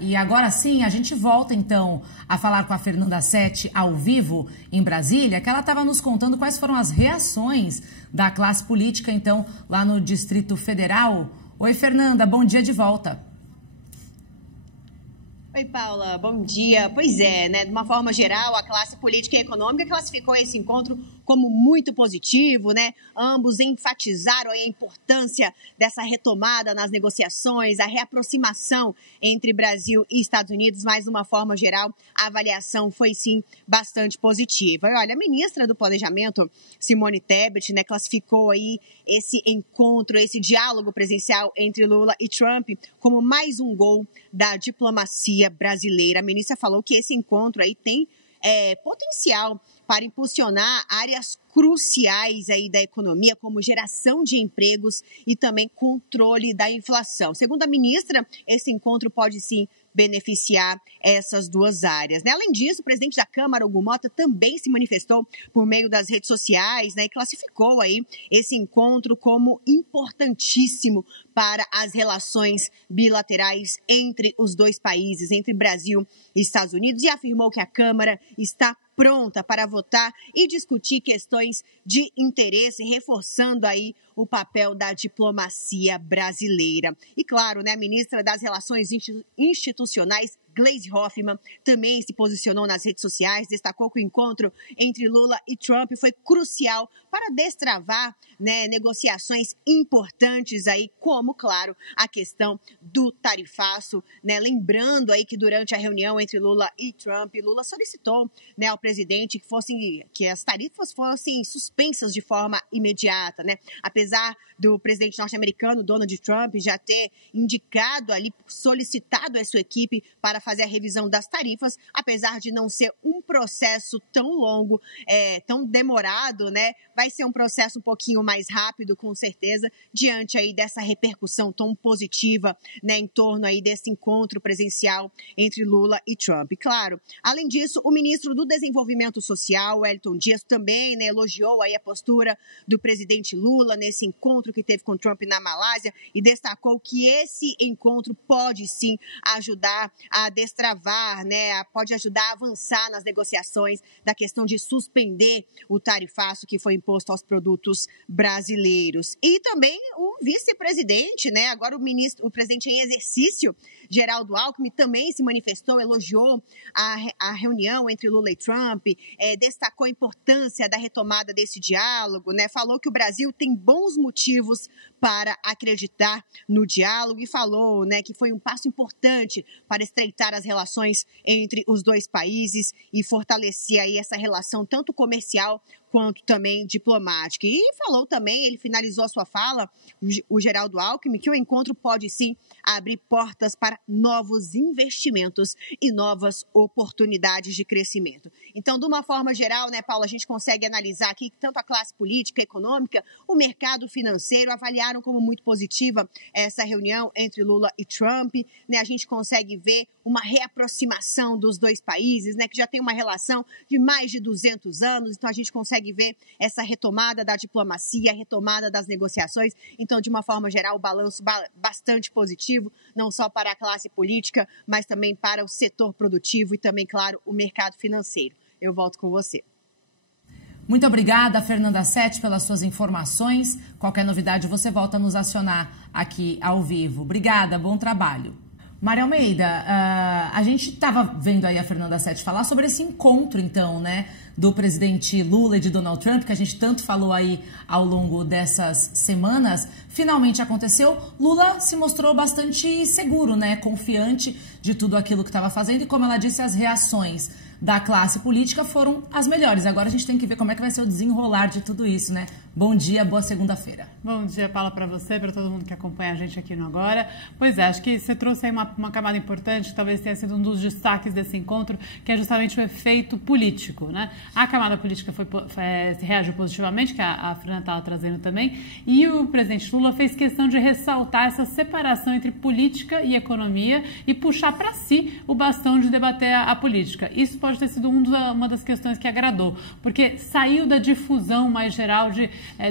e agora sim a gente volta então a falar com a Fernanda Sete ao vivo em Brasília, que ela estava nos contando quais foram as reações da classe política então lá no Distrito Federal. Oi, Fernanda, bom dia de volta. Oi, Paula, bom dia. Pois é, né? De uma forma geral, a classe política e econômica classificou esse encontro como muito positivo, né? Ambos enfatizaram a importância dessa retomada nas negociações, a reaproximação entre Brasil e Estados Unidos, mas de uma forma geral, a avaliação foi sim bastante positiva. E olha, a ministra do Planejamento, Simone Tebet, né, classificou aí esse encontro, esse diálogo presencial entre Lula e Trump como mais um gol da diplomacia brasileira. A ministra falou que esse encontro aí tem potencial para impulsionar áreas cruciais aí da economia, como geração de empregos e também controle da inflação. Segundo a ministra, esse encontro pode sim beneficiar essas duas áreas, né? Além disso, o presidente da Câmara, Hugo Motta, também se manifestou por meio das redes sociais, né, e classificou aí esse encontro como importantíssimo para as relações bilaterais entre os dois países, entre Brasil e Estados Unidos, e afirmou que a Câmara está pronta para votar e discutir questões de interesse, reforçando aí o papel da diplomacia brasileira. E claro, né, a ministra das Relações Institucionais, Gleisi Hoffmann, também se posicionou nas redes sociais, destacou que o encontro entre Lula e Trump foi crucial para destravar, né, negociações importantes aí, como, claro, a questão do tarifaço, né? Lembrando aí que durante a reunião entre Lula e Trump, Lula solicitou, né, ao presidente que as tarifas fossem suspensas de forma imediata, né? Apesar do presidente norte-americano, Donald Trump, já ter indicado ali, solicitado a sua equipe para fazer a revisão das tarifas, apesar de não ser um processo tão longo, tão demorado, né? Vai ser um processo um pouquinho mais rápido, com certeza, diante aí dessa repercussão tão positiva, né, em torno aí desse encontro presencial entre Lula e Trump. Claro, além disso, o ministro do Desenvolvimento Social, Wellington Dias, também, né, elogiou aí a postura do presidente Lula nesse encontro que teve com Trump na Malásia e destacou que esse encontro pode sim ajudar a destravar, né, pode ajudar a avançar nas negociações da questão de suspender o tarifaço que foi imposto aos produtos brasileiros. E também o vice-presidente, né, agora o presidente em exercício, Geraldo Alckmin, também se manifestou, elogiou a reunião entre Lula e Trump, destacou a importância da retomada desse diálogo, né, falou que o Brasil tem bons motivos para acreditar no diálogo e falou, né, que foi um passo importante para estreitar as relações entre os dois países e fortalecer aí essa relação tanto comercial quanto também diplomática. E falou também, ele finalizou a sua fala, o Geraldo Alckmin, que o encontro pode sim abrir portas para novos investimentos e novas oportunidades de crescimento. Então, de uma forma geral, né, Paula, a gente consegue analisar aqui que tanto a classe política, econômica, o mercado financeiro avaliaram como muito positiva essa reunião entre Lula e Trump, né? A gente consegue ver uma reaproximação dos dois países, né, que já tem uma relação de mais de 200 anos, então a gente consegue ver essa retomada da diplomacia, a retomada das negociações. Então, de uma forma geral, o balanço bastante positivo, não só para a classe política, mas também para o setor produtivo e também, claro, o mercado financeiro. Eu volto com você. Muito obrigada, Fernanda Sete, pelas suas informações. Qualquer novidade, você volta a nos acionar aqui ao vivo. Obrigada, bom trabalho. Maria Almeida, a gente estava vendo aí a Fernanda Sete falar sobre esse encontro, então, né, do presidente Lula e de Donald Trump, que a gente tanto falou aí ao longo dessas semanas. Finalmente aconteceu. Lula se mostrou bastante seguro, né, confiante de tudo aquilo que estava fazendo e, como ela disse, as reações da classe política foram as melhores. Agora a gente tem que ver como é que vai ser o desenrolar de tudo isso, né? Bom dia, boa segunda-feira. Bom dia, Paula, para você, para todo mundo que acompanha a gente aqui no Agora. Pois é, acho que você trouxe aí uma camada importante, que talvez tenha sido um dos destaques desse encontro, que é justamente o efeito político, né? A camada política reagiu positivamente, que a Fernanda estava trazendo também, e o presidente Lula fez questão de ressaltar essa separação entre política e economia e puxar para si o bastão de debater a política. Isso pode ter sido uma das questões que agradou, porque saiu da difusão mais geral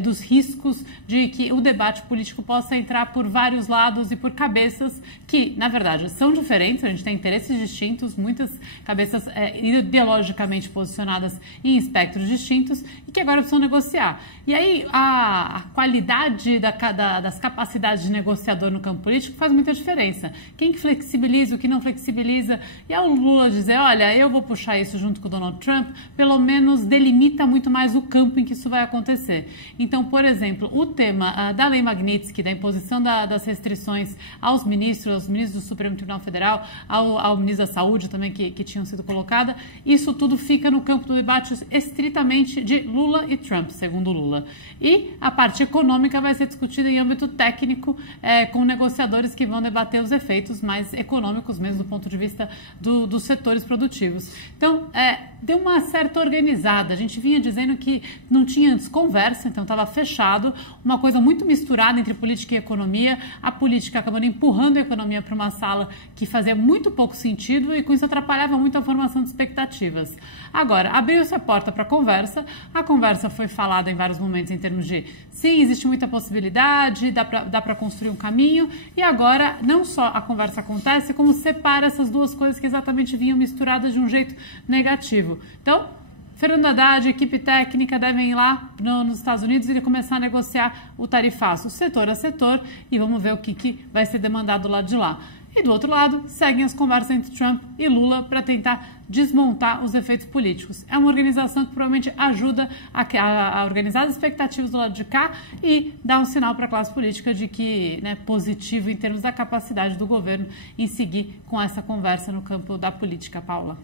dos riscos de que o debate político possa entrar por vários lados e por cabeças que, na verdade, são diferentes, a gente tem interesses distintos, muitas cabeças ideologicamente posicionadas em espectros distintos e que agora precisam negociar. E aí a qualidade das capacidades de negociador no campo político faz muita diferença. Quem que flexibiliza, o que não flexibiliza. E ao Lula dizer, olha, eu vou puxar isso junto com o Donald Trump, pelo menos delimita muito mais o campo em que isso vai acontecer. Então, por exemplo, o tema da Lei Magnitsky, da imposição das restrições aos ministros do Supremo Tribunal Federal, ao ministro da Saúde também, que tinham sido colocadas, isso tudo fica no campo do debate estritamente de Lula e Trump, segundo Lula. E a parte econômica vai ser discutida em âmbito técnico, com negociadores que vão debater os efeitos mais econômicos mesmo do ponto de vista dos setores produtivos. Então, deu uma certa organizada. A gente vinha dizendo que não tinha antes conversa, então estava fechado, uma coisa muito misturada entre política e economia, a política acabando empurrando a economia para uma sala que fazia muito pouco sentido e com isso atrapalhava muito a formação de expectativas. Agora, abriu-se a porta para a conversa foi falada em vários momentos em termos de, sim, existe muita possibilidade, dá para construir um caminho, e agora não só a conversa acontece, como separa essas duas coisas que exatamente vinham misturadas de um jeito negativo. Então, Fernando Haddad, equipe técnica devem ir lá nos Estados Unidos e começar a negociar o tarifaço setor a setor e vamos ver o que vai ser demandado do lado de lá. E do outro lado, seguem as conversas entre Trump e Lula para tentar desmontar os efeitos políticos. É uma organização que provavelmente ajuda a organizar as expectativas do lado de cá e dar um sinal para a classe política de que, positivo em termos da capacidade do governo em seguir com essa conversa no campo da política, Paula.